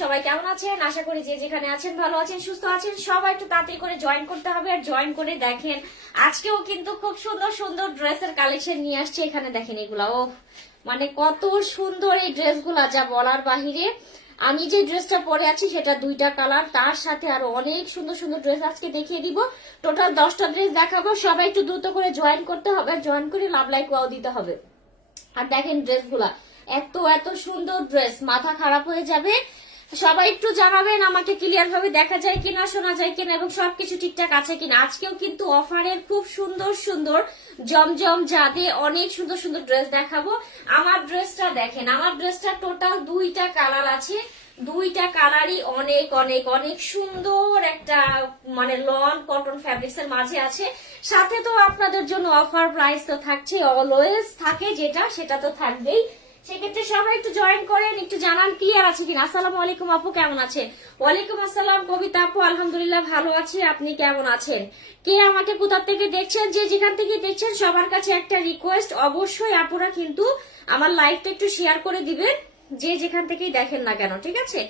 সবাই কেমন আছেন? আশা করি যে যেখানে আছেন ভালো আছেন, সুস্থ আছেন। সবাই একটু তাড়াতাড়ি করে জয়েন করতে হবে আর জয়েন করে দেখেন, আজকেও কিন্তু খুব সুন্দর সুন্দর ড্রেসের কালেকশন নিয়ে আসছে। এখানে দেখেন এগুলা ও মানে কত সুন্দর এই ড্রেসগুলা যা বলার বাহিরে। আমি যে ড্রেসটা পরে আছি সেটা দুইটা কালার তার সাথে আরও অনেক সুন্দর সুন্দর ড্রেস আজকে দেখিয়ে দিব। টোটাল দশটা ড্রেস দেখাবো, সবাই একটু দ্রুত করে জয়েন করতে হবে জয়েন করে লাভ লাইক ওয়াও দিতে হবে। আর দেখেন ড্রেসগুলা এত এত সুন্দর ড্রেস মাথা খারাপ হয়ে যাবে। সবাই একটু জানাবেন, আমাকে ক্লিয়ার ভাবে দেখা যায় কিনা, শোনা যায় কিনা, এবং সবকিছু ঠিকঠাক আছে কিনা। আজকেও কিন্তু অফারের খুব সুন্দর সুন্দর, জমজম জাদে অনেক সুন্দর সুন্দর ড্রেস দেখাবো। আমার ড্রেসটা দেখেন, আমার ড্রেসটা টোটাল দুইটা কালার আছে। দুইটা কালারই অনেক অনেক অনেক সুন্দর একটা মানে লন কটন ফ্যাব্রিক্স এর মাঝে আছে। সাথে তো আপনাদের জন্য অফার প্রাইস তো থাকছে অলওয়েজ থাকে যেটা, সেটা তো থাকবেই। সেক্ষেত্রে সবাই একটু জয়েন করেন, একটু জানান ক্লিয়ার আছে কিনা। আসসালামু আলাইকুম আপু, কেমন আছেন? ওয়ালাইকুম আসসালাম, কবিতা আপু, আলহামদুলিল্লাহ ভালো আছি। আপনি কেমন আছেন? কে আমাকে কোথা থেকে দেখছেন, যে যেখান থেকে দেখছেন, সবার কাছে একটা রিকোয়েস্ট অবশ্যই আপুরা কিন্তু আমার লাইভটা একটু শেয়ার করে দিবেন, যে যেখান থেকেই দেখেন না কেন, ঠিক আছে?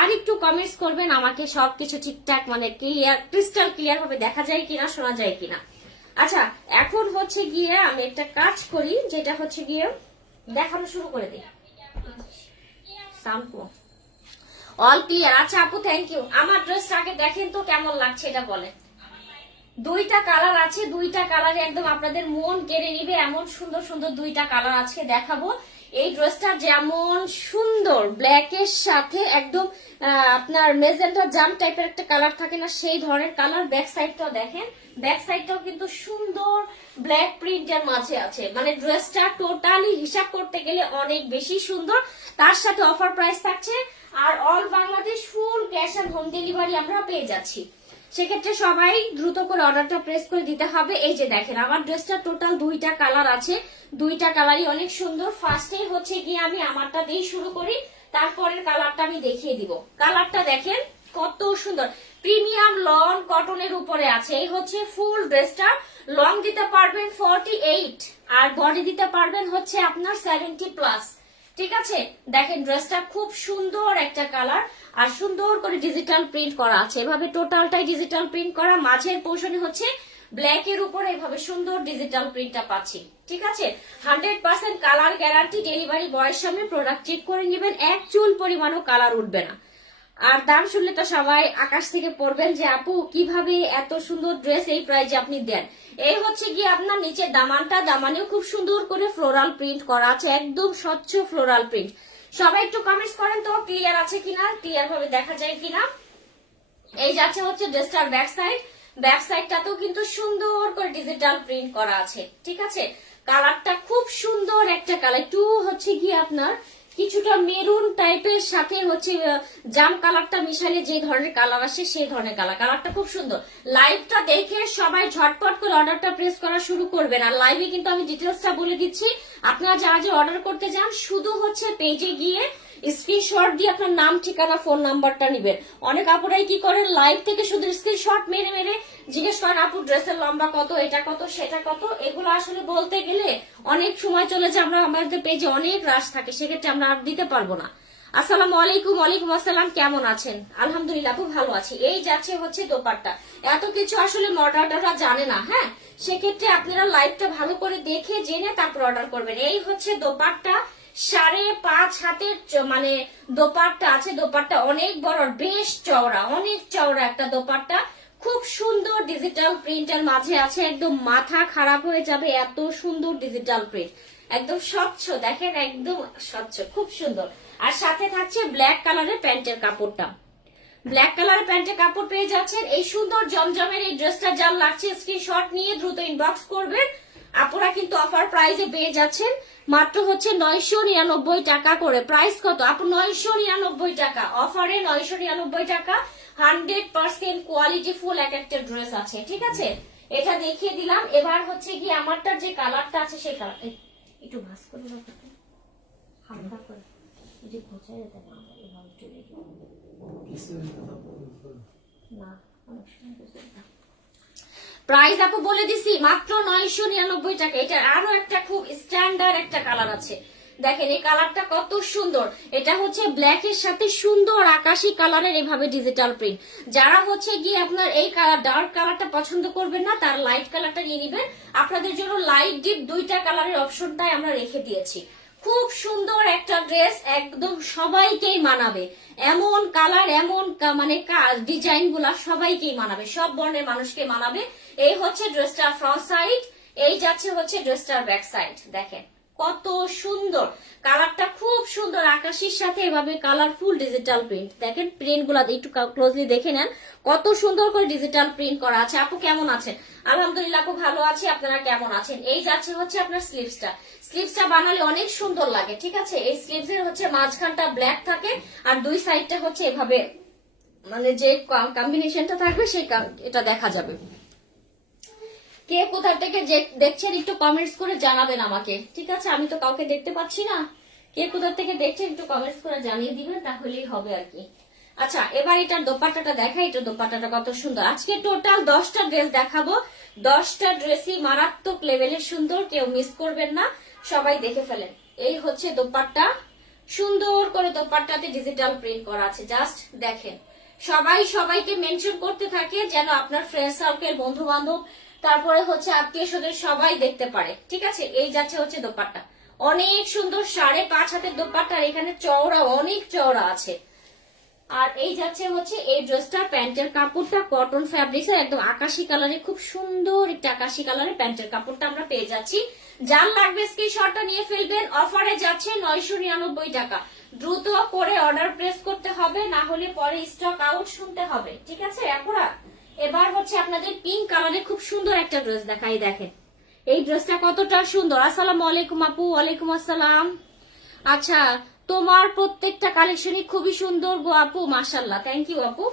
আর একটু কমেন্টস করবেন, আমাকে সবকিছু ঠিকঠাক মানে ক্লিয়ার ক্রিস্টাল ক্লিয়ার ভাবে দেখা যায় কিনা, শোনা যায় কিনা। আচ্ছা এখন হচ্ছে গিয়ে আমি একটা কাজ করি, যেটা হচ্ছে গিয়ে দেখানো শুরু করে দিই। সাম্পু অল ক্লিয়ার আচ্ছা আপু থ্যাংক ইউ আমার ড্রেসটা আগে দেখেন তো কেমন লাগছে, এটা বলেন। দুইটা কালার আছে, দুইটা কালারে একদম আপনাদের মন কেড়ে নিবে, এমন সুন্দর সুন্দর দুইটা কালার আছে দেখাবো। এই ড্রেসটা যেমন সুন্দর ব্ল্যাক এর সাথে একদম আপনার মেজেন্টা জাম টাইপের একটা কালার থাকে না, সেই ধরনের কালার ব্যাক সাইডটাও দেখেন। ব্যাক সাইডটাও কিন্তু সুন্দর ব্ল্যাক প্রিন্টের মাঝে আছে। মানে ড্রেসটা টোটালি হিসাব করতে গেলে অনেক বেশি সুন্দর। তার সাথে অফার প্রাইস থাকছে। আর all Bangladesh full cash and home delivery আমরা পেয়ে যাচ্ছি। সেক্ষেত্রে সবাই দ্রুত করে অর্ডারটা প্রেস করে দিতে হবে। এই যে দেখেন, আমার ড্রেসটা টোটাল দুইটা কালার আছে। দুইটা কালারই অনেক সুন্দর। ফার্স্টে হচ্ছে গিয়ে আমি আমারটা দিয়ে শুরু করি। তারপরের কালারটা আমি দেখিয়ে দিব। কালারটা দেখেন, কত সুন্দর। প্রিমিয়াম লং কটনের উপরে আছে। এই হচ্ছে ফুল ড্রেসটা লং দিতে পারবেন ফর্টি এইট আর বডি দিতে পারবেন হচ্ছে আপনার সেভেন্টি প্লাস ঠিক আছে? দেখেন ড্রেসটা খুব সুন্দর একটা কালার আর সুন্দর করে ডিজিটাল প্রিন্ট করা আছে। এভাবে টোটালটাই ডিজিটাল প্রিন্ট করা। মাঝের পোর্শনে হচ্ছে ব্ল্যাক এর উপরে এভাবে সুন্দর ডিজিটাল প্রিন্টটা পাচ্ছি। ঠিক আছে? Hundred percent colour guarantee delivery বয়ের সামনে প্রোডাক্ট চেক করে নেবেন। এক চুল পরিমাণও কালার উঠবে না। আর দাম শুনলে তো সবাই আকাশ থেকে পড়বেন যে, আপু, কীভাবে এত সুন্দর ড্রেস এই প্রাইজে আপনি দেন? এই হচ্ছে গিয়ে আপনার নিচে দামানটা। দামানেও খুব সুন্দর করে ফ্লোরাল প্রিন্ট করা আছে, একদম স্বচ্ছ ফ্লোরাল প্রিন্ট সবাই একটু কমেন্টস করেন তো ক্লিয়ার আছে কিনা? ক্লিয়ার ভাবে দেখা যায় কিনা? এই যাচ্ছে হচ্ছে ড্রেসটার ব্যাক সাইড ব্যাক সাইডটাতেও কিন্তু সুন্দর করে ডিজিটাল প্রিন্ট করা আছে, ঠিক আছে? কালারটা খুব সুন্দর একটা কালার একটু হচ্ছে গিয়ে আপনার কিছুটা মেরুন টাইপের সাথে হচ্ছে জাম কালারটা মিশালে যে ধরনের কালার আসে সেই ধরনের কালার। কালারটা খুব সুন্দর। লাইভটা দেখে সবাই ঝটপট করে অর্ডারটা প্রেস করা শুরু করবেন। আর লাইভে কিন্তু আমি ডিটেলসটা বলে দিচ্ছি। আপনারা যারা যে অর্ডার করতে যান, শুধু হচ্ছে পেজে গিয়ে স্ক্রিনশট দিয়ে আপনার নাম, ঠিকানা, ফোন নাম্বারটা নিবেন। অনেক আপুরাই কি করেন? লাইভ থেকে শুধু স্ক্রিনশট মেরে মেরে জিজ্ঞেস করেন, আপু, ড্রেসের লম্বা কত? এটা কত? সেটা কত? এগুলো আসলে বলতে গেলে অনেক সময় চলে যায়। আমরা আমাদের পেজে অনেক রাশ থাকে, সেক্ষেত্রে আমরা আর দিতে পারব না। আসসালামু আলাইকুম, ওয়ালাইকুম আসসালাম, কেমন আছেন? আলহামদুলিল্লাহ খুব ভালো আছি। এই যাচ্ছে হচ্ছে দোপাট্টা। এত কিছু আসলে মডাররা জানে না হ্যাঁ? সেক্ষেত্রে আপনারা লাইভটা ভালো করে দেখে, জেনে তারপর অর্ডার করবেন। এই হচ্ছে দোপাট্টা। সাড়ে পাঁচ হাতের মানে দোপাট্টা আছে, দোপাট্টা অনেক বড়, বেশ চওড়া, অনেক চওড়া একটা দোপাট্টা। খুব সুন্দর ডিজিটাল প্রিন্টের মাঝে আছে, একদম মাথা খারাপ হয়ে যাবে এত সুন্দর ডিজিটাল প্রিন্ট একদম স্বচ্ছ, দেখেন, একদম স্বচ্ছ, খুব সুন্দর। আর সাথে থাকছে ব্ল্যাক কালারের প্যান্টের কাপড়টা। ব্ল্যাক কালার প্যান্টের কাপড় পেয়ে যাচ্ছেন। এই সুন্দর জমজমের এই ড্রেসটা যার লাগছে স্ক্রিনশট নিয়ে দ্রুত ইনবক্স করবেন। আপনারা কিন্তু অফার প্রাইসে পেয়ে যাচ্ছেন। মাত্র হচ্ছে নয়শো নিরানব্বই টাকা করে। প্রাইস কত? আপু, নয়শো নিরানব্বই টাকা। অফারে নয়শো নিরানব্বই টাকা। হান্ড্রেড পার্সেন্ট কোয়ালিটি ফুল এক একটা ড্রেস আছে, ঠিক আছে? এটা দেখিয়ে দিলাম। এবার হচ্ছে কি আমারটার যে কালারটা আছে, সেই কালার একটু ভাস করে হালকা করে। যে ঘোচায় যেতে। না অনেক সময় বুঝতে পারি না। প্রাইস আপু বলে দিছি, মাত্র নয়শো নিরানব্বই টাকা। এটা আরও একটা খুব স্ট্যান্ডার্ড একটা কালার আছে। দেখেন, এই কালারটা কত সুন্দর। এটা হচ্ছে ব্ল্যাক এর সাথে সুন্দর আকাশি কালারের এভাবে ডিজিটাল প্রিন্ট যারা হচ্ছে গিয়ে আপনার এই কালার ডার্ক কালারটা পছন্দ করবেন না, তার লাইট কালারটা নিয়ে নেবেন। আপনাদের জন্য লাইট ডিপ দুইটা কালারের অপশনটাই আমরা রেখে দিয়েছি। খুব সুন্দর একটা ড্রেস একদম সবাইকেই মানাবে। এমন কালার এমন মানে ডিজাইনগুলা সবাইকেই মানাবে। সব বর্ণের মানুষকে মানাবে। এই হচ্ছে ড্রেসটার ফ্রন্ট সাইড এই যাচ্ছে হচ্ছে ড্রেসটার ব্যাক সাইড দেখেন, কত সুন্দর। কালারটা খুব সুন্দর, আকাশের সাথে এভাবে কালারফুল ডিজিটাল প্রিন্ট দেখেন প্রিন্টগুলা একটু ক্লোজলি দেখে নেন। কত সুন্দর করে ডিজিটাল প্রিন্ট করা আছে। আপু কেমন আছেন? আলহামদুলিল্লাহ, আপু ভালো আছি। আপনারা কেমন আছেন? এই যাচ্ছে হচ্ছে আপনার স্লিভসটা স্লিভসটা বানালে অনেক সুন্দর লাগে, ঠিক আছে? এই স্লিভস এর হচ্ছে মাঝখানটা ব্ল্যাক থাকে আর দুই সাইডটা হচ্ছে এভাবে মানে যে কম্বিনেশনটা থাকবে, সেই এটা দেখা যাবে। কে কোথা থেকে দেখছেন, একটু কমেন্টস করে জানাবেন আমাকে। ঠিক আছে? আমি তো কাউকে দেখতে পাচ্ছি না। কে কোথা থেকে দেখছেন, একটু কমেন্টস করে জানিয়ে দিবেন, তাহলেই হবে আর কি। আচ্ছা এবার এটার দোপাট্টাটা দেখাই। এটা দোপাট্টাটা কত সুন্দর। আজকে টোটাল দশটা ড্রেস দেখাবো। দশটা ড্রেসই মারাত্মক লেভেলের সুন্দর, কেউ মিস করবেন না। সবাই দেখে ফেলেন। এই হচ্ছে দোপাট্টা। সুন্দর করে দোপাট্টাতে ডিজিটাল প্রিন্ট করা আছে। জাস্ট দেখেন। সবাই সবাইকে মেনশন করতে থাকে, যেন আপনার ফ্রেন্ড সার্কেল বন্ধু বান্ধব তারপরে হচ্ছে আত্মীয় স্বজন সবাই দেখতে পারে। ঠিক আছে? এই যাচ্ছে হচ্ছে দোপাট্টা। অনেক সুন্দর সাড়ে পাঁচ হাতের দোপাট্টা এখানে চওড়া, অনেক চওড়া আছে। আর এই যাচ্ছে হচ্ছে এই ড্রেসটার প্যান্টের কাপড়টা, কটন ফ্যাব্রিক্স এর একদম আকাশি কালারে, খুব সুন্দর একটা আকাশি কালারের প্যান্টের কাপড়টা আমরা পেয়ে যাচ্ছি। যার লাগবে স্ক্রিনশটটা নিয়ে ফেলবেন। অফারে যাচ্ছে নয়শো নিরানব্বই টাকা। দ্রুত করে অর্ডার প্রেস করতে হবে, না হলে পরে স্টক আউট শুনতে হবে। ঠিক আছে এরপর এবার হচ্ছে আপনাদের পিঙ্ক কালারে খুব সুন্দর একটা ড্রেস দেখাই, দেখেন। এই ড্রেসটা কতটা সুন্দর। আসসালামু আলাইকুম আপু, ওয়ালাইকুম আসসালাম। আচ্ছা তোমার প্রত্যেকটা কালেকশনই খুবই সুন্দর গো আপু মাশাল্লাহ থ্যাংক ইউ আপু।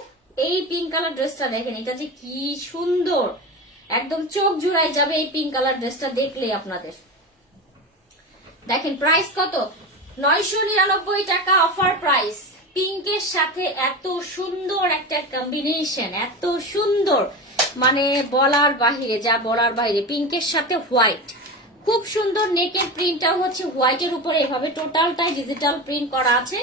এই পিঙ্ক কালার ড্রেসটা দেখেন, এটা যে কি সুন্দর। একদম চোখ জুড়াই যাবে এই পিঙ্ক কালার ড্রেসটা দেখলে আপনাদের। দেখেন প্রাইস কত? নয়শো নিরানব্বই টাকা অফার প্রাইস পিঙ্কের সাথে এত সুন্দর একটা কম্বিনেশন এত সুন্দর মানে বলার বাহিরে, যা বলার বাহিরে, পিঙ্কের সাথে হোয়াইট খুব সুন্দর নেকের প্রিন্টটাও হচ্ছে হোয়াইটের উপরে, এভাবে টোটালটাই ডিজিটাল প্রিন্ট করা আছে।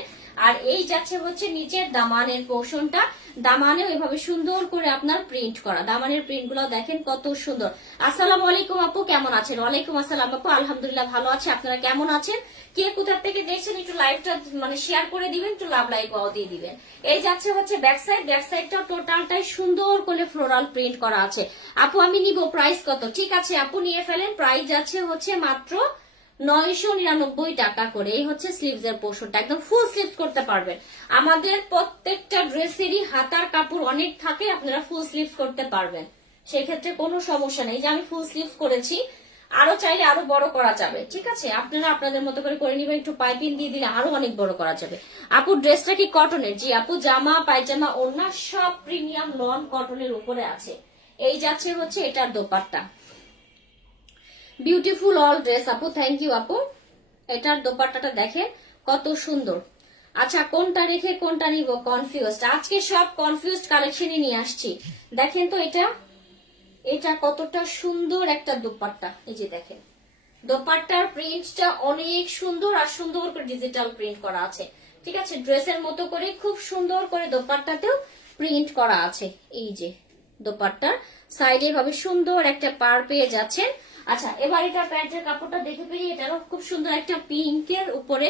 আর এই যাচ্ছে হচ্ছে নিচের দামানের পোর্শনটা দামানেও এভাবে সুন্দর করে আপনার প্রিন্ট করা। দামানের প্রিন্টগুলো দেখেন কত সুন্দর। আসসালামু আলাইকুম আপু, কেমন আছেন? ওয়ালাইকুম আসসালাম আপু, আলহামদুলিল্লাহ ভালো আছে। আপনারা কেমন আছেন? কে কোথার থেকে দেখছেন? একটু লাইভটা মানে শেয়ার করে দিবেন, একটু লাভ লাইক দিয়ে দিবেন। এই যাচ্ছে হচ্ছে ব্যাক সাইড ব্যাক সাইডটা টোটালটাই সুন্দর করে ফ্লোরাল প্রিন্ট করা আছে। আপু, আমি নিব প্রাইস কত? ঠিক আছে, আপু, নিয়ে ফেলেন। প্রাইস যাচ্ছে হচ্ছে মাত্র নয়শো নিরানব্বই টাকা করে এই হচ্ছে স্লিভস এর পোর্শনটা একদম ফুল স্লিভস করতে পারবেন। আমাদের প্রত্যেকটা ড্রেসেরই হাতার কাপড় অনেক থাকে, আপনারা ফুল স্লিভস করতে পারবেন। সেক্ষেত্রে কোনো সমস্যা নেই। যে আমি ফুল স্লিভস করেছি, আরও চাইলে আরও বড় করা যাবে, ঠিক আছে? আপনারা আপনাদের মতো করে করে নিবেন, একটু পাইপিং দিয়ে দিলে আরও অনেক বড় করা যাবে। আপু ড্রেসটা কি কটনের জি, আপু, জামা, পায়জামা, ওড়না সব প্রিমিয়াম লন কটনের উপরে আছে। এই যাচ্ছে হচ্ছে এটার দোপাট্টা। বিউটিফুল অল ড্রেস আপু থ্যাংক ইউ আপু। এটার দোপাট্টাটা দেখেন, কত সুন্দর। আচ্ছা কোনটা রেখে কোনটা নিব? কনফিউজড আজকে সব কনফিউজড কালেকশনই নিয়ে আসছি। দেখেন তো এটা? এটা কতটা সুন্দর একটা দোপাট্টা। এই যে দেখেন। দোপাট্টার প্রিন্টটা অনেক সুন্দর আর সুন্দর করে ডিজিটাল প্রিন্ট করা আছে। ঠিক আছে? ড্রেসের মতো করে, খুব সুন্দর করে দোপাট্টাতেও প্রিন্ট করা আছে। এই যে দোপাট্টার সাইডে ভাবে সুন্দর একটা পার পেয়ে যাচ্ছেন। আচ্ছা এবার এটা প্যান্টের কাপড়টা দেখে পেরি এটারও খুব সুন্দর একটা পিঙ্কের উপরে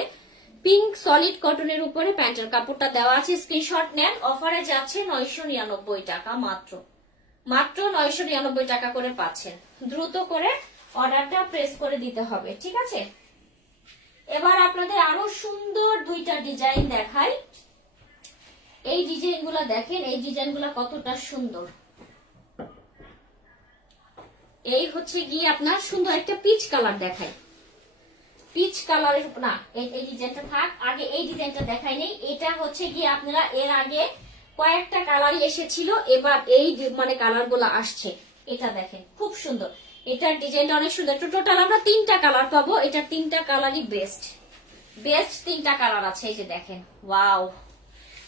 পিঙ্ক সলিড কটনের উপরে প্যান্টের কাপড়টা দেওয়া আছে। স্ক্রিনশট নেন, অফারে যাচ্ছে নয়শো নিরানব্বই টাকা মাত্র। মাত্র নয়শো নিরানব্বই টাকা করে পাচ্ছেন। দ্রুত করে অর্ডারটা প্রেস করে দিতে হবে, ঠিক আছে? এবার আপনাদের আরও সুন্দর দুইটা ডিজাইন দেখাই। এই ডিজাইনগুলা দেখেন, এই ডিজাইনগুলা কতটা সুন্দর। এই হচ্ছে গিয়ে আপনার সুন্দর একটা পিচ কালার দেখাই। পিচ কালারের না, এই এই ডিজাইনটা থাক, আগে এই ডিজাইনটা দেখাই নেই। এটা হচ্ছে গিয়ে আপনারা এর আগে কয়েকটা কালারই এসেছিল, এবার এই মানে কালারগুলো আসছে, এটা দেখেন, খুব সুন্দর। এটার ডিজাইনটা অনেক সুন্দর। টোটাল আমরা তিনটা কালার পাবো। এটা তিনটা কালারই বেস্ট বেস্ট তিনটা কালার আছে, এই যে দেখেন। ওয়াও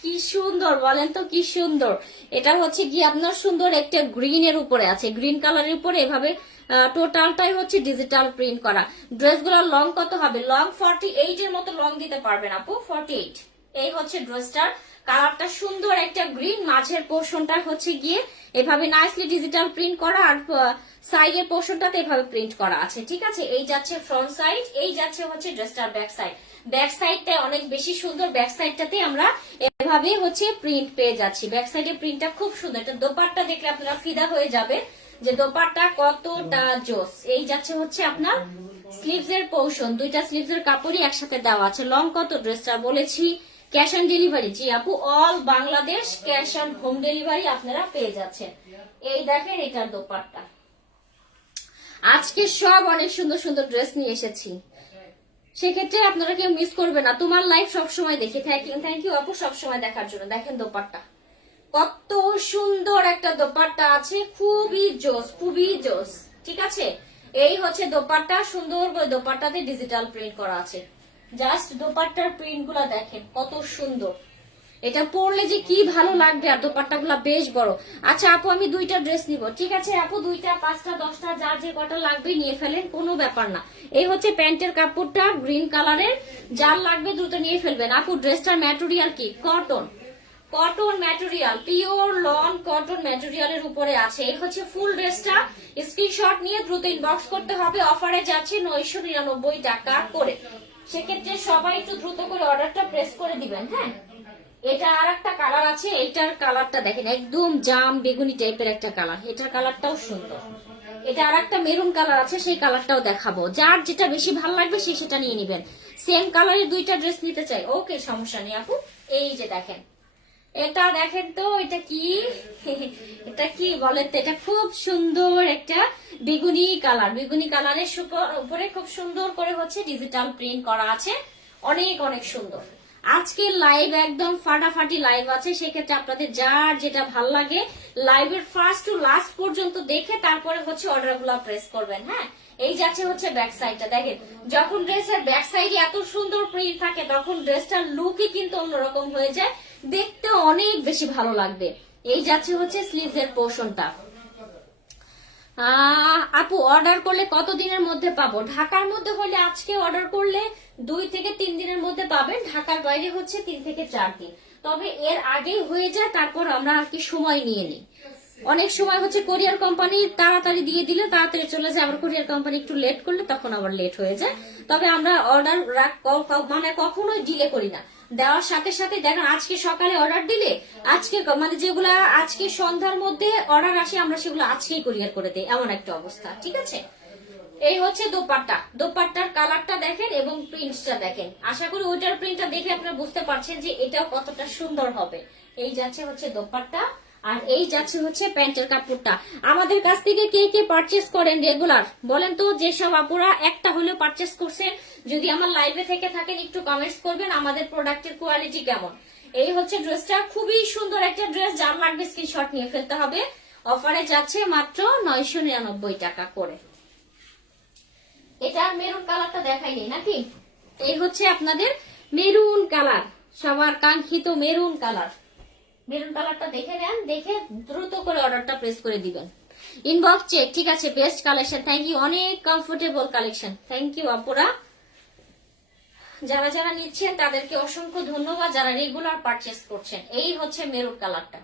কি সুন্দর, বলেন তো কি সুন্দর। এটা হচ্ছে কি আপনার সুন্দর একটা গ্রিন এর উপরে আছে। গ্রিন কালারের উপরে এভাবে টোটালটাই হচ্ছে ডিজিটাল প্রিন্ট করা। ড্রেসগুলোর লং কত হবে? লং ফর্টি এইট এর মতো লং দিতে পারবেন আপু ফর্টি এইট এই হচ্ছে ড্রেসটার কালারটা সুন্দর একটা গ্রিন মাঝের পোর্শনটা হচ্ছে গিয়ে এভাবে নাইসলি ডিজিটাল প্রিন্ট করা আর সাইডের পোর্শনটাতে এভাবে প্রিন্ট করা আছে। ঠিক আছে? এই যাচ্ছে ফ্রন্ট সাইড এই যাচ্ছে হচ্ছে ড্রেসটার ব্যাক সাইড ব্যাক সাইডটা অনেক বেশি সুন্দর ব্যাক সাইডটাতে আমরা এভাবে হচ্ছে প্রিন্ট পেয়ে যাচ্ছি। ব্যাক সাইডে প্রিন্টটা খুব সুন্দর। এটা দোপাট্টা দেখলে আপনারা ফিদা হয়ে যাবে যে দোপাট্টা কতটা জোস। এই যাচ্ছে হচ্ছে আপনার স্লিভস এর পোর্শন দুইটা স্লিভস এর কাপড়ই একসাথে দেওয়া আছে। লং কত ড্রেসটা বলেছি। Cash on delivery. জি আপু, all Bangladesh cash on home delivery আপনারা পেয়ে যাচ্ছেন। এই দেখেন এটার দোপাট্টা। আজকে সব অনেক সুন্দর সুন্দর ড্রেস নিয়ে এসেছি। সেক্ষেত্রে আপনারা কেউ মিস করবে না। তোমার লাইফ সবসময় দেখে। থ্যাংক ইউ থ্যাংক ইউ আপু সবসময় দেখার জন্য। দেখেন দোপারটা কত সুন্দর একটা দোপাট্টা আছে। খুবই জোস খুবই জোস। ঠিক আছে? এই হচ্ছে দোপাট্টা। সুন্দর করে দোপাট্টাতে ডিজিটাল প্রিন্ট করা আছে। জাস্ট দোপাট্টার প্রিন্টগুলা দেখেন, কত সুন্দর। এটা পরলে যে কি ভালো লাগবে আর দোপাট্টা গুলা বেশ বড়। আচ্ছা আপু, আমি দুইটা ড্রেস নিব। ঠিক আছে, আপু, দুইটা, পাঁচটা, দশটা যার যে কটা লাগবে নিয়ে ফেলেন, কোনো ব্যাপার না। এই হচ্ছে প্যান্টের কাপড়টা, গ্রিন কালারের। যার লাগবে দ্রুত নিয়ে ফেলবেন। আপু, ড্রেসটার ম্যাটেরিয়াল কি? Cotton cotton material pure lawn cotton ম্যাটেরিয়ালের উপরে আছে। এই হচ্ছে ফুল ড্রেসটা স্ক্রিনশট নিয়ে দ্রুত ইনবক্স করতে হবে। অফারে যাচ্ছে নয়শো নিরানব্বই টাকা করে। সেক্ষেত্রে সবাই একটু দ্রুত করে অর্ডারটা প্রেস করে দিবেন হ্যাঁ? এটা আর একটা কালার আছে, এটার কালারটা দেখেন, একদম জাম বেগুনি টাইপের একটা কালার এটার কালারটাও সুন্দর। এটা আর একটা মেরুন কালার আছে, সেই কালারটাও দেখাবো। যার যেটা বেশি ভালো লাগবে, সে সেটা নিয়ে নিবেন। সেম কালারের দুইটা ড্রেস নিতে চাই। ওকে সমস্যা নেই আপু। এই যে দেখেন। এটা দেখেন তো, এটা কি? এটা কি বলেন তো? এটা খুব সুন্দর একটা বেগুনি কালার বেগুনি কালারের উপরে খুব সুন্দর করে হচ্ছে ডিজিটাল প্রিন্ট করা আছে। অনেক অনেক সুন্দর। আজকের লাইভ একদম ফাটাফাটি লাইভ আছে। সেক্ষেত্রে আপনাদের যার যেটা ভালো লাগে লাইভের ফার্স্ট টু লাস্ট পর্যন্ত দেখে তারপরে হচ্ছে অর্ডার প্রেস করবেন হ্যাঁ? এই যাচ্ছে হচ্ছে ব্যাক সাইডটা দেখেন। যখন ড্রেসের ব্যাক সাইডে এত সুন্দর প্রিন্ট থাকে, তখন ড্রেসটার লুকই কিন্তু অন্যরকম হয়ে যায়। দেখতে অনেক বেশি ভালো লাগবে। এই যাচ্ছে হচ্ছে স্লিভস এর পোর্শনটা আপু অর্ডার করলে কত দিনের মধ্যে পাবো? ঢাকার মধ্যে হলে আজকে অর্ডার করলে দুই থেকে তিন দিনের মধ্যে পাবেন। ঢাকার বাইরে হচ্ছে তিন থেকে চার দিন। তবে এর আগেই হয়ে যায়, তারপর আমরা আর কি সময় নিয়ে নিই। অনেক সময় হচ্ছে কোরিয়ার কোম্পানি তাড়াতাড়ি দিয়ে দিলে তাড়াতাড়ি চলে যায়, আবার কোরিয়ার কোম্পানি একটু লেট করলে তখন আবার লেট হয়ে যায়। তবে আমরা অর্ডার মানে কখনোই ডিলে করি না। দেওয়ার সাথে সাথে দেখেন, আজকে সকালে অর্ডার দিলে, আজকে মানে যেগুলা আজকে সন্ধ্যার মধ্যে অর্ডার আসে, আমরা সেগুলো আজকেই কুরিয়ার করে দিই। এমন একটা অবস্থা, ঠিক আছে? এই হচ্ছে দোপাট্টা। দোপাট্টার কালারটা দেখেন এবং প্রিন্টটা দেখেন। আশা করি ওইটার প্রিন্টটা দেখে আপনারা বুঝতে পারছেন যে এটাও কতটা সুন্দর হবে। এই যাচ্ছে হচ্ছে দোপাট্টা, আর এই যাচ্ছে হচ্ছে প্যান্টের কাপড়টা। আমাদের কাছ থেকে কে কে পারচেস করেন রেগুলার বলেন তো যেসব আপুরা একটা হলেও পারচেস করছেন যদি আমার লাইভে থেকে থাকেন, একটু কমেন্টস করবেন আমাদের প্রোডাক্টের কোয়ালিটি কেমন। এই হচ্ছে ড্রেসটা খুবই সুন্দর একটা ড্রেস যার লাগবে স্ক্রিনশট নিয়ে ফেলতে হবে। অফারে যাচ্ছে মাত্র নয়শো নিরানব্বই টাকা করে। এটা মেরুন কালারটা দেখাইনি নাকি? এই হচ্ছে আপনাদের মেরুন কালার সবার কাঙ্ক্ষিত মেরুন কালার মেরুন কালারটা দেখে নেন, দেখে দ্রুত করে অর্ডারটা প্রেস করে দিবেন। ইনবক্স চেক ঠিক আছে বেস্ট কালেকশন থ্যাংক ইউ অনেক কমফোর্টেবল কালেকশন থ্যাংক ইউ আপুরা। যারা যারা নিচ্ছেন তাদেরকে অসংখ্য ধন্যবাদ যারা রেগুলার পারচেস করছেন। এই হচ্ছে মেরুন কালারটা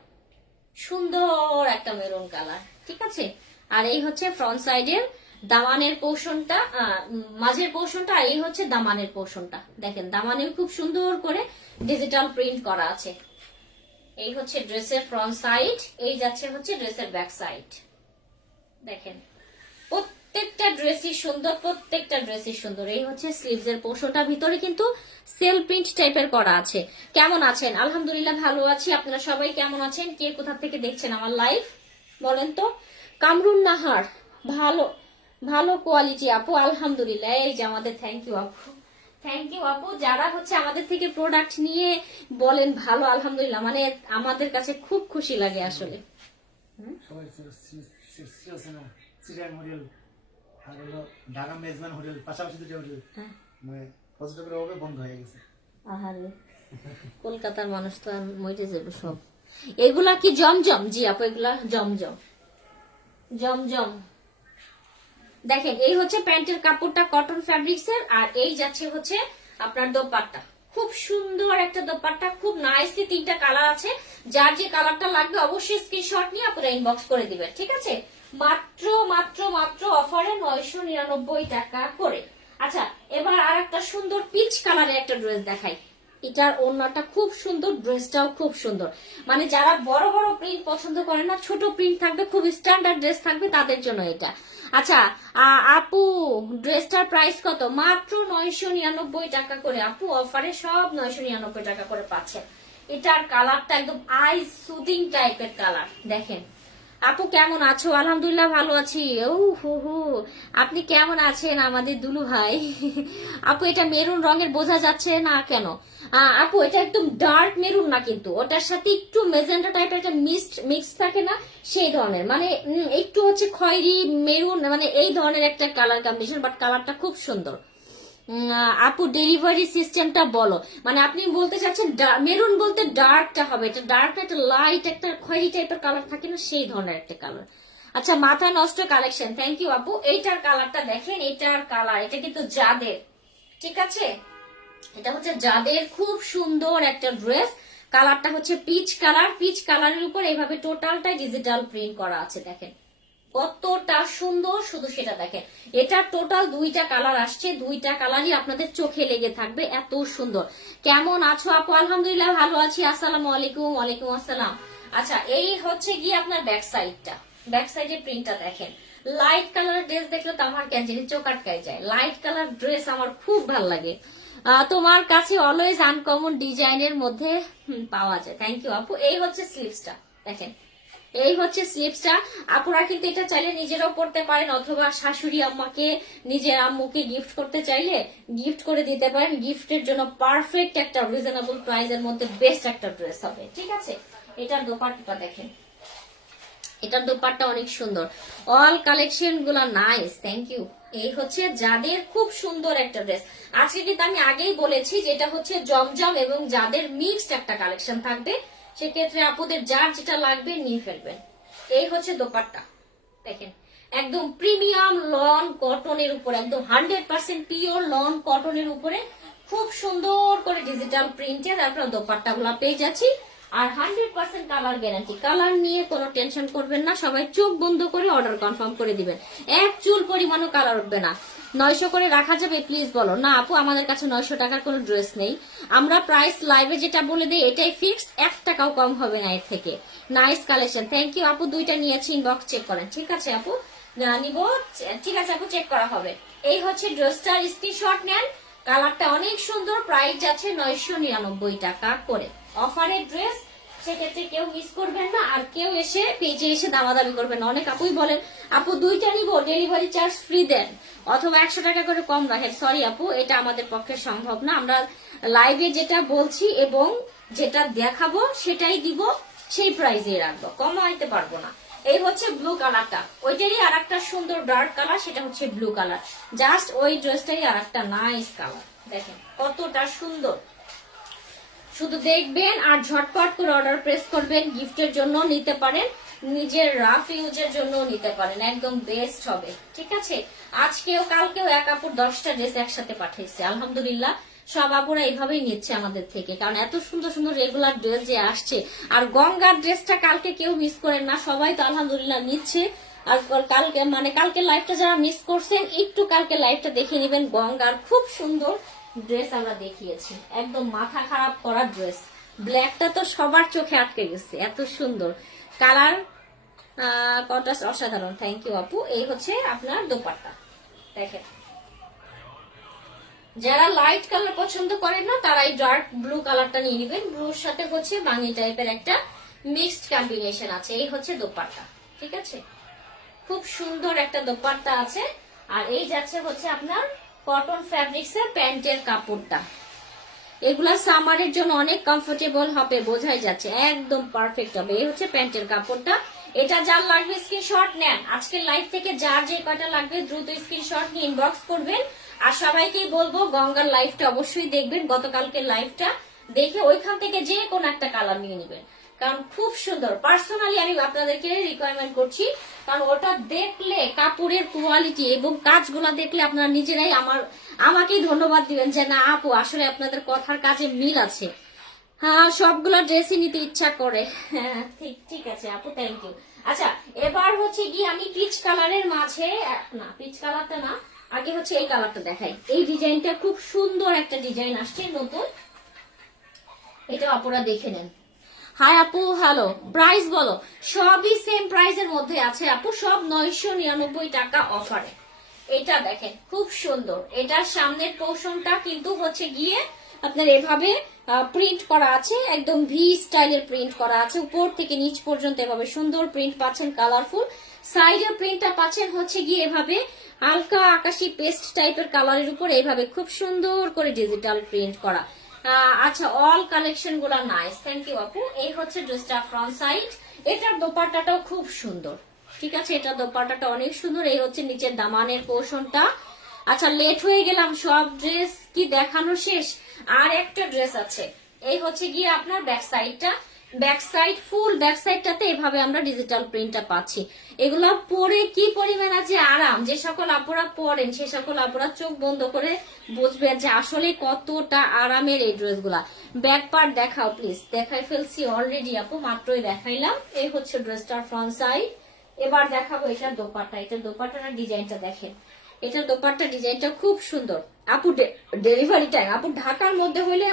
সুন্দর একটা মেরুন কালার ঠিক আছে? আর এই হচ্ছে ফ্রন্ট সাইডের দামানের উম, মাঝের আর এই হচ্ছে দামানের পোর্শনটা দেখেন দামানে খুব সুন্দর করে ডিজিটাল প্রিন্ট করা আছে। এই হচ্ছে ড্রেসের ফ্রন্ট সাইড এই যাচ্ছে হচ্ছে ড্রেসের ব্যাক সাইড দেখেন প্রত্যেকটা ড্রেসই সুন্দর প্রত্যেকটা ড্রেসই সুন্দর এই হচ্ছে স্লিভস এর পোর্শনটা ভিতরে কিন্তু সেল প্রিন্ট টাইপের করা আছে কেমন আছেন আলহামদুলিল্লাহ ভালো আছি আপনারা সবাই কেমন আছেন কে কোথা থেকে দেখছেন আমার লাইভ বলেন তো কামরুন নাহার ভালো ভালো কোয়ালিটি আপু আলহামদুলিল্লাহ এই যে আমাদের থ্যাংক ইউ আপু থ্যাংক ইউ আপু যারা হচ্ছে আমাদের থেকে প্রোডাক্ট নিয়ে বলেন ভালো আলহামদুলিল্লাহ মানে আমাদের কাছে খুব খুশি লাগে আসলে সবাই সিরিয়াসনা সিরিয়ান হোটেল আর হলো ঢাকা মেজবান হোটেল পাশাপাশি দুটো হোটেল। হ্যাঁ। মানে পর্যটকের অভাবে বন্ধ হয়ে গেছে। আহারে। কলকাতার মানুষ তো আর মরে যাবে সব। এগুলা কি জমজম? জি আপু এগুলা জমজম। জমজম। দেখেন এই হচ্ছে প্যান্টের কাপড়টা কটন ফ্যাব্রিক্স এর আর এই যাচ্ছে হচ্ছে আপনার দোপাট্টা। খুব সুন্দর একটা দোপাট্টা খুব নাইসলি তিনটা কালার আছে। যার যে কালারটা লাগবে অবশ্যই স্ক্রিনশট নিয়ে আপনারা ইনবক্স করে দিবেন ঠিক আছে? মাত্র মাত্র মাত্র অফারে নয়শো নিরানব্বই টাকা করে। আচ্ছা এবার আর একটা সুন্দর পিচ কালারের একটা ড্রেস দেখাই। এটার ওড়নাটা খুব সুন্দর ড্রেসটাও খুব সুন্দর। মানে যারা বড় বড় প্রিন্ট পছন্দ করে না, ছোট প্রিন্ট থাকবে, খুব স্ট্যান্ডার্ড ড্রেস থাকবে তাদের জন্য এটা। আচ্ছা আপু ড্রেসটার প্রাইস কত? মাত্র নয়শো নিরানব্বই টাকা করে। আপু অফারে সব নয়শো নিরানব্বই টাকা করে পাচ্ছেন। এটার কালারটা একদম আই সুদিং টাইপের কালার দেখেন। আপু কেমন আছো? আলহামদুলিল্লাহ ভালো আছি। ও হু হু। আপনি কেমন আছেন আমাদের দুলু ভাই? আপু, এটা মেরুন রঙের বোঝা যাচ্ছে না কেন? আপু, এটা একদম ডার্ক মেরুন না কিন্তু। ওটার সাথে একটু মেজেন্টা টাইপের একটা মিক্সড মিক্স থাকে না? সেই ধরনের। মানে একটু হচ্ছে খয়েরি মেরুন মানে এই ধরনের একটা কালার কম্বিনেশন বাট কালারটা খুব সুন্দর। আপু ডেলিভারি সিস্টেমটা বলো। মানে আপনি বলতে চাচ্ছেন মেরুন বলতে ডার্কটা হবে। এটা ডার্ক একটা লাইট একটা খয়েরি টাইপের কালার থাকে না, সেই ধরনের একটা কালার আচ্ছা মাথা নষ্ট কালেকশন থ্যাংক ইউ আপু। এইটার কালারটা দেখেন এটার কালার এটা কিন্তু যাদের, ঠিক আছে? এটা হচ্ছে যাদের খুব সুন্দর একটা ড্রেস কালারটা হচ্ছে পিচ কালার পিচ কালারের উপর এইভাবে টোটালটাই ডিজিটাল প্রিন্ট করা আছে, দেখেন। কতটা সুন্দর, শুধু সেটা দেখেন। এটা টোটাল দুইটা কালার আসছে, দুইটা কালারই আপনাদের চোখে লেগে থাকবে, এত সুন্দর। কেমন আছো আপু? আলহামদুলিল্লাহ ভালো আছি, আসসালামু আলাইকুম, ওয়ালাইকুম আসসালাম। আচ্ছা এই হচ্ছে গিয়ে আপনার ব্যাক সাইডটা ব্যাক সাইডের প্রিন্টটা দেখেন। লাইট কালার ড্রেস দেখলে তো আমার কেন জানি চোখ আটকায় যায়। লাইট কালার ড্রেস আমার খুব ভালো লাগে। তোমার কাছে অলওয়েজ আনকমন ডিজাইনের মধ্যে পাওয়া যায়। থ্যাংক ইউ আপু। এই হচ্ছে স্লিভসটা দেখেন এই হচ্ছে স্লিপসটা আপনারা কিন্তু এটা চাইলে নিজেরাও পড়তে পারেন, অথবা শাশুড়ি আম্মাকে নিজের আম্মুকে গিফট করতে চাইলে গিফট করে দিতে পারেন। গিফটের জন্য পারফেক্ট একটা রিজনেবল প্রাইসের মধ্যে বেস্ট একটা ড্রেস হবে, ঠিক আছে? এটার দোপাট্টাটা দেখেন। এটার দোপাট্টা অনেক সুন্দর। অল কালেকশনগুলা নাইস থ্যাংক ইউ এই হচ্ছে যাদের খুব সুন্দর একটা ড্রেস আজকে কিন্তু আমি আগেই বলেছি যেটা হচ্ছে জমজম এবং যাদের মিক্সড একটা কালেকশন থাকবে সেক্ষেত্রে আপুদের যার যেটা লাগবে নিয়ে ফেলবেন। এই হচ্ছে দোপাট্টা। দেখেন, একদম প্রিমিয়াম লন কটনের উপরে, একদম হান্ড্রেড পার্সেন্ট পিওর লন কটনের উপরে খুব সুন্দর করে ডিজিটাল প্রিন্টের আপনার দোপাট্টা গুলা পেয়ে যাচ্ছি। আর hundred percent colour guarantee colour নিয়ে কোনো টেনশন করবেন না, সবাই চোখ বন্ধ করে অর্ডার কনফার্ম করে দিবেন। এক চুল পরিমাণও কালার উঠবে না। নয়শো করে রাখা যাবে প্লিজ বলো। না, আপু, আমাদের কাছে নয়শো টাকার কোনো ড্রেস নেই। আমরা প্রাইস লাইভে যেটা বলে দিই, এটাই ফিক্সড এক টাকাও কম হবে না এর থেকে। নাইস কালেকশন থ্যাংক ইউ আপু, দুইটা নিয়েছি। ইনবক্স চেক করেন। ঠিক আছে, আপু? নিব ঠিক আছে, আপু চেক করা হবে। এই হচ্ছে ড্রেসটার স্ক্রিনশট নেন। কালারটা অনেক সুন্দর প্রাইস যাচ্ছে নয়শো নিরানব্বই টাকা করে। অফারের ড্রেস, সেক্ষেত্রে কেউ মিস করবেন না, আর কেউ এসে পেজে এসে দামাদামি করবেন না। অনেক আপুই বলেন, আপু, দুইটা নিব ডেলিভারি চার্জ ফ্রি দেন, অথবা একশো টাকা করে কম রাখেন। সরি আপু, এটা আমাদের পক্ষে সম্ভব না। আমরা লাইভে যেটা বলছি এবং যেটা দেখাবো, সেটাই দিব, সেই প্রাইজে রাখব। কমাইতে পারব না। এই হচ্ছে ব্লু কালারটা ওইটারই আর একটা সুন্দর ডার্ক কালার সেটা হচ্ছে ব্লু কালার জাস্ট ওই ড্রেসটারই আর একটা নাইস কালার দেখেন কতটা সুন্দর। শুধু দেখবেন আর ঝটপট করে অর্ডার প্রেস করবেন গিফটের জন্য নিতে পারেন, নিজের রাফ ইউজের জন্য নিতে পারেন, একদম বেস্ট হবে। ঠিক আছে? আজকেও, কালকেও এক কাপড় দশটা ড্রেস একসাথে পাঠিয়েছে। আলহামদুলিল্লাহ, সব আপুরা এইভাবেই নিচ্ছে আমাদের থেকে। কারণ এত সুন্দর সুন্দর রেগুলার ড্রেস যে আসছে, আর গঙ্গার ড্রেসটা কালকে কেউ মিস করেন না। সবাই তো আলহামদুলিল্লাহ নিচ্ছে। আর কালকে মানে কালকে লাইভটা যারা মিস করছেন, একটু কালকে লাইভটা দেখে নেবেন। গঙ্গার খুব সুন্দর ড্রেস আমরা দেখিয়েছি। একদম মাথা খারাপ করা ড্রেস ব্ল্যাকটা তো সবার চোখে আটকে গেছে, এত সুন্দর। কালার কটা অসাধারণ। থ্যাংক ইউ আপু। এই হচ্ছে আপনার দোপাট্টা। দেখেন। যারা লাইট কালার পছন্দ করেন না, তারা এই ডার্ক ব্লু কালারটা নিয়ে নেবেন। ব্লুর সাথে হচ্ছে বাঙি টাইপের একটা মিক্সড কম্বিনেশন আছে। এই হচ্ছে দোপাট্টা। ঠিক আছে? খুব সুন্দর একটা দোপাট্টা আছে। আর এই যাচ্ছে হচ্ছে আপনার কটন ফ্যাব্রিক্স এর প্যান্টের কাপড়টা। এগুলা সামারের জন্য অনেক কমফোর্টেবল হবে, বোঝাই যাচ্ছে। একদম পারফেক্ট হবে। এই হচ্ছে প্যান্টের কাপড়টা। এটা যার লাগবে স্ক্রিনশট নেন। আজকের লাইভ থেকে যার যে কয়টা লাগবে দ্রুত স্ক্রিনশট নিয়ে ইনবক্স করবেন। আর সবাইকেই বলব, গঙ্গার লাইভটা অবশ্যই দেখবেন। গতকালকে লাইভটা দেখে ওইখান থেকে যে কোনো একটা কালার নিয়ে নেবেন। কারণ খুব সুন্দর। পার্সোনালি আমি আপনাদেরকে রিকোয়ারমেন্ট করছি, কারণ ওটা দেখলে কাপড়ের কোয়ালিটি এবং কাজগুলো দেখলে আপনারা নিজেরাই আমার, আমাকেই ধন্যবাদ দিবেন যে না আপু, আসলে আপনাদের কথার কাজে মিল আছে। হ্যাঁ সবগুলো ড্রেসই নিতে ইচ্ছা করে। হ্যাঁ ঠিক ঠিক আছে আপু থ্যাংক ইউ আচ্ছা এবার হচ্ছে কি আমি পিচ কালারের মাঝে, না পিচ কালারটা না, আগে হচ্ছে এই কালারটা দেখাই। এই ডিজাইনটা খুব সুন্দর একটা ডিজাইন আসছে নতুন। এটা আপনারা দেখে নেন। হাই আপু হ্যালো প্রাইস বলো। সবই সেম প্রাইসের মধ্যে আছে আপু সব নয়শো নিরানব্বই টাকা অফারে এটা দেখেন, খুব সুন্দর। এটার সামনের পোর্শনটা কিন্তু হচ্ছে গিয়ে আপনার এভাবে প্রিন্ট করা আছে, একদম ভি স্টাইলের প্রিন্ট করা আছে। উপর থেকে নিচ পর্যন্ত এভাবে সুন্দর প্রিন্ট পাচ্ছেন কালারফুল সাইডের প্রিন্টটা পাচ্ছেন হচ্ছে গিয়ে এভাবে হালকা আকাশি পেস্ট টাইপের কালারের উপর এইভাবে খুব সুন্দর করে ডিজিটাল প্রিন্ট করা। আচ্ছা অল কালেকশনগুলো নাইস থ্যাংক ইউ আপু। এই হচ্ছে ড্রেসটা ফ্রন্ট সাইড এটার দোপাট্টাটাও খুব সুন্দর। ঠিক আছে এটা দোপাট্টাটা অনেক সুন্দর। এই হচ্ছে নিচের দামানের পোর্শনটা আচ্ছা লেট হয়ে গেলাম। সব ড্রেস কি দেখানো শেষ? আর একটা ড্রেস আছে। এই হচ্ছে গিয়ে আপনার ব্যাক সাইডটা ব্যাক সাইড ফুল ব্যাক সাইডটাতে এভাবে আমরা ডিজিটাল প্রিন্টটা পাচ্ছি। এগুলো পরে কি পরিমাণ আছে আরাম, যে সকল আপুরা পরেন সে সকল আপুরা চোখ বন্ধ করে বুঝবেন যে আসলে কতটা আরামের এই ড্রেসগুলা। ব্যাক পার্ট দেখাও প্লিজ দেখাই ফেলছি অলরেডি আপু, মাত্রই দেখাইলাম। এই হচ্ছে ড্রেসটার ফ্রন্ট সাইড এবার দেখাবো এটার দোপাট্টা, এটার দোপাট্টার ডিজাইনটা দেখেন। এটার দোপাট্টা ডিজাইনটা খুব সুন্দর। আপু ডেলিভারি টাইম আপু, ঢাকার মধ্যে হইলে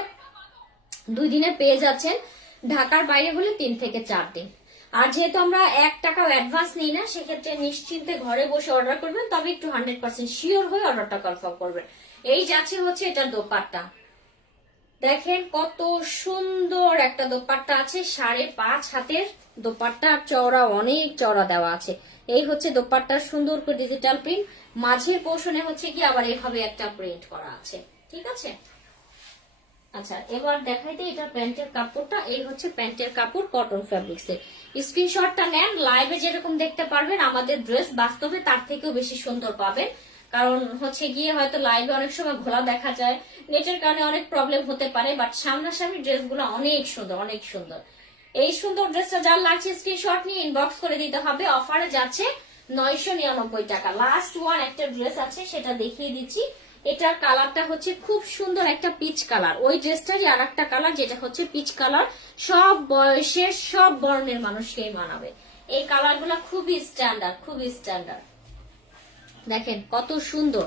দুই দিনে পেয়ে যাচ্ছেন। ঢাকার বাইরে হলে তিন থেকে চার দিন। আর যেহেতু আমরা এক টাকাও অ্যাডভান্স নিই না, সেক্ষেত্রে নিশ্চিন্তে ঘরে বসে অর্ডার করবেন, তবে একটু হান্ড্রেড পার্সেন্ট শিওর হয়ে অর্ডারটা কনফার্ম করবেন। এই যাচ্ছে হচ্ছে এটার দোপাট্টা। দেখেন কত সুন্দর একটা দোপাট্টা আছে, সাড়ে পাঁচ হাতের দোপাট্টা চওড়া, অনেক চওড়া দেওয়া আছে। এই হচ্ছে দোপাট্টার সুন্দর করে ডিজিটাল প্রিন্ট মাঝের পোর্শনে হচ্ছে কি আবার এভাবে একটা প্রিন্ট করা আছে। ঠিক আছে? আচ্ছা এবার দেখাইতে এটা প্যান্টের কাপড়টা, এই হচ্ছে প্যান্টের কাপড় কটন ফ্যাব্রিক্স এর। স্ক্রিনশটটা নেন লাইভে যেরকম দেখতে পারবেন, আমাদের ড্রেস বাস্তবে তার থেকেও বেশি সুন্দর পাবেন। কারণ হচ্ছে গিয়ে হয়তো লাইভে অনেক সময় ঘোলা দেখা যায় নেটের কারণে অনেক প্রবলেম হতে পারে বাট সামনাসামনি ড্রেসগুলো অনেক সুন্দর অনেক সুন্দর। এই সুন্দর ড্রেসটা যার লাগছে স্ক্রিনশট নিয়ে ইনবক্স করে দিতে হবে অফারে যাচ্ছে নয়শো নিরানব্বই টাকা। লাস্ট ওয়ান একটা ড্রেস আছে, সেটা দেখিয়ে দিচ্ছি। এটার কালারটা হচ্ছে খুব সুন্দর একটা পিচ কালার। ওই ড্রেসটারই আর একটা কালার, যেটা হচ্ছে পিচ কালার। সব বয়সের, সব বর্ণের মানুষকেই মানাবে। এই কালারগুলো খুবই স্ট্যান্ডার্ড খুবই স্ট্যান্ডার্ড দেখেন কত সুন্দর।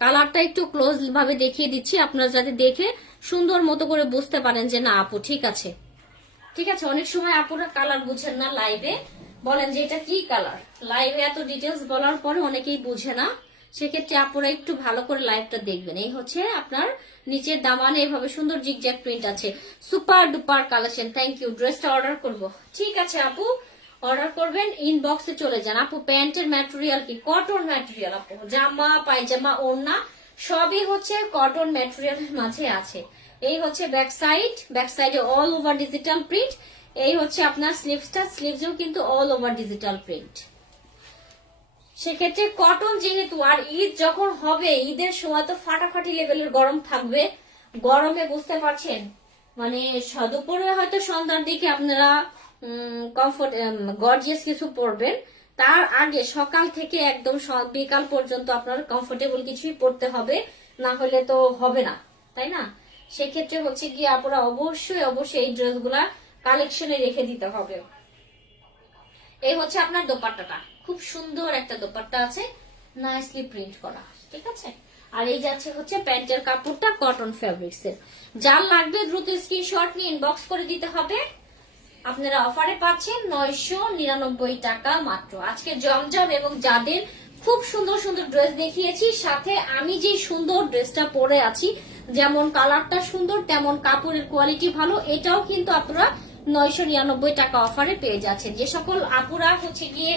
কালারটা একটু ক্লোজ ভাবে দেখিয়ে দিচ্ছি, আপনারা যাতে দেখে সুন্দর মতো করে বুঝতে পারেন যে না, আপু, ঠিক আছে। ঠিক আছে, অনেক সময় আপুরা কালার বুঝেন না লাইভে বলেন যে এটা কি কালার? লাইভে এত ডিটেলস বলার পরে অনেকেই বুঝে না। সেক্ষেত্রে আপুরা একটু ভালো করে লাইভটা দেখবেন। এই হচ্ছে আপনার নিচের দামানে এভাবে সুন্দর জিগজ্যাগ প্রিন্ট আছে। Super duper collection thank you ড্রেসটা অর্ডার করব। ঠিক আছে, আপু। অর্ডার করবেন ইনবক্সে চলে যান। আপু, প্যান্টের ম্যাটেরিয়াল কি? কটন ম্যাটেরিয়াল আপু। জামা, পায়জামা, ওড়না, সবই হচ্ছে কটন ম্যাটেরিয়ালের মাঝে আছে। এই হচ্ছে ব্যাক সাইড ব্যাক সাইডে অল ওভার ডিজিটাল প্রিন্ট এই হচ্ছে আপনার স্লিভসটা স্লিভসেও কিন্তু অল ওভার ডিজিটাল প্রিন্ট সেক্ষেত্রে কটন যেহেতু, আর ঈদ যখন হবে, ঈদের সময় তো ফাটাফাটি লেভেলের গরম থাকবে। গরমে বুঝতে পারছেন? মানে স- দুপুরে হয়তো সন্ধ্যার দিকে আপনারা কমফোর্ট গর্জিয়াস কিছু পরবেন। তার আগে সকাল থেকে একদম বিকাল পর্যন্ত আপনার কমফোর্টেবল কিছুই পড়তে হবে, না হলে তো হবে না, তাই না? সেক্ষেত্রে হচ্ছে গিয়ে আপনারা অবশ্যই অবশ্যই এই ড্রেসগুলা কালেকশনে রেখে দিতে হবে। এই হচ্ছে আপনার দোপাট্টাটা। খুব সুন্দর একটা দোপাট্টা আছে নাইসলি প্রিন্ট করা, ঠিক আছে? আর এই যাচ্ছে হচ্ছে প্যান্টের কাপড়টা কটন ফ্যাব্রিক্স এর। যার লাগবে দ্রুত স্ক্রিনশট নিয়ে ইনবক্স করে দিতে হবে। আপনারা অফারে পাচ্ছেন নয়শো নিরানব্বই টাকা মাত্র। আজকে জমজম এবং যাদের খুব সুন্দর সুন্দর ড্রেস দেখিয়েছি, সাথে আমি যে সুন্দর ড্রেসটা পরে আছি, যেমন কালারটা সুন্দর, তেমন কাপড়ের কোয়ালিটি ভালো, এটাও কিন্তু আপনারা নয়শো নিরানব্বই টাকা অফারে পেয়ে যাচ্ছেন। যে সকল আপুরা হচ্ছে গিয়ে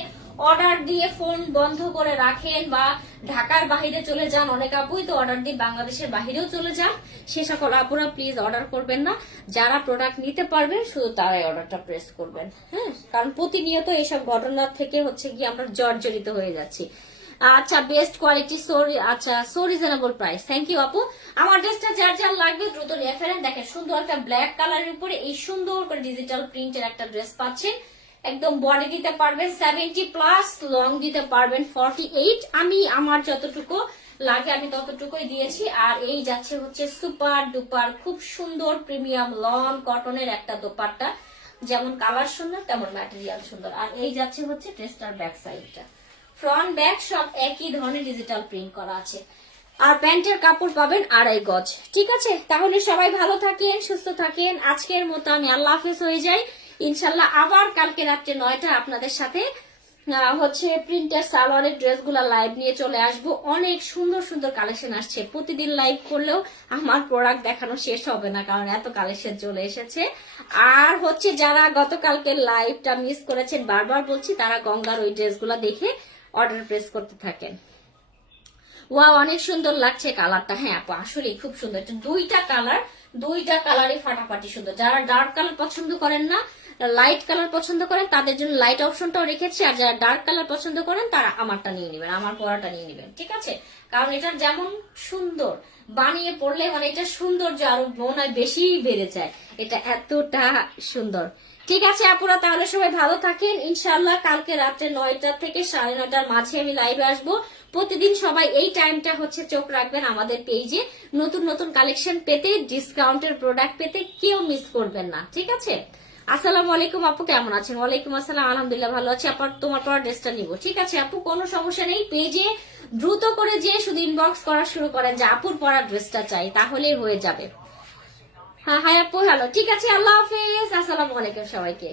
অর্ডার দিয়ে ফোন বন্ধ করে রাখেন বা ঢাকার বাইরে চলে যান অনেক আপুই, তো অর্ডার দিয়ে বাংলাদেশের বাইরেও চলে যান। সে সকল আপুরা প্লিজ অর্ডার করবেন না। যারা প্রোডাক্ট নিতে পারবেন শুধু তারাই অর্ডারটা প্রেস করবেন। হ্যাঁ কারণ প্রতিনিয়ত এইসব ঘটনার থেকে হচ্ছে কি আমরা জর্জরিত হয়ে যাচ্ছি। আচ্ছা বেস্ট কোয়ালিটি সো আচ্ছা so reasonable price thank you আপু। আমার ড্রেসটা যার যার লাগবে দ্রুত রেফারেন্স দেখেন, সুন্দর একটা ব্ল্যাক কালারের উপরে এই সুন্দর করে ডিজিটাল প্রিন্টের একটা ড্রেস পাচ্ছেন। একদম বডি দিতে পারবেন সেভেন্টি প্লাস লং দিতে পারবেন ফর্টি এইট আমি আমার যতটুকু লাগে, আমি ততটুকুই দিয়েছি। আর এই যাচ্ছে হচ্ছে সুপার ডুপার খুব সুন্দর প্রিমিয়াম লং কটনের একটা দোপাট্টা। যেমন কালার সুন্দর, তেমন ম্যাটেরিয়াল সুন্দর। আর এই যাচ্ছে হচ্ছে ড্রেসটার ব্যাক সাইডটা ফ্রন্ট ব্যাক সব একই ধরনের ডিজিটাল প্রিন্ট করা আছে। আর প্যান্টের কাপড় পাবেন আড়াই গজ। ঠিক আছে? তাহলে সবাই ভালো থাকেন, সুস্থ থাকেন। আজকের মতো আমি আল্লাহ হাফেজ হয়ে যাই। ইনশাল্লাহ আবার কালকে রাত্রে নয়টা আপনাদের সাথে হচ্ছে প্রিন্টার সালোয়ারের ড্রেসগুলো লাইভ নিয়ে চলে আসব। অনেক সুন্দর সুন্দর কালেকশন আসছে। প্রতিদিন লাইভ করলেও আমার প্রোডাক্ট দেখানো শেষ হবে না, কারণ এত কালেকশন চলে এসেছে। আর হচ্ছে যারা গতকালকে লাইভটা মিস করেছেন, বারবার বলছি, তারা গঙ্গার ওই ড্রেসগুলো দেখে অর্ডার প্রেস করতে থাকেন। ওয়া অনেক সুন্দর লাগছে কালারটা হ্যাঁ আপু আসলে খুব সুন্দর। দুইটা কালার দুইটা কালারই ফাটাফাটি সুন্দর। যারা ডার্ক কালার পছন্দ করেন না লাইট কালার পছন্দ করেন, তাদের জন্য লাইট অপশনটাও রেখেছি। আর যারা ডার্ক কালার পছন্দ করেন, তারা আমারটা নিয়ে নেবেন, আমার পরাটা নিয়ে নেবেন, ঠিক আছে? কারণ এটা যেমন সুন্দর বানিয়ে পড়লে মানে এটা সৌন্দর্য আরও মনে হয় বেশি বেড়ে যায়। এটা এতটা সুন্দর। ঠিক আছে, আপুরা, তাহলে সবাই ভালো থাকেন। ইনশাল্লাহ কালকে রাত্রে নয়টা থেকে সাড়ে নয়টার মাঝে আমি লাইভে আসব। প্রতিদিন সবাই এই টাইমটা হচ্ছে চোখ রাখবেন আমাদের পেজে নতুন নতুন কালেকশন পেতে ডিসকাউন্টের প্রোডাক্ট পেতে কেউ মিস করবেন না, ঠিক আছে? আসসালামু আলাইকুম আপু, কেমন আছেন? ওয়ালাইকুম আসসালাম, আলহামদুলিল্লাহ ভালো আছি। আপনার তোমার পর ড্রেসটা নিব। ঠিক আছে আপু, কোনো সমস্যা নেই। পেজে দ্রুত করে যে শুধু ইনবক্স করা শুরু করেন, যে আপুর পরা ড্রেসটা চাই, তাহলেই হয়ে যাবে। হ্যাঁ হ্যাঁ আপু হ্যালো ঠিক আছে, আল্লাহ হাফিজ। আসসালামু আলাইকুম সবাইকে।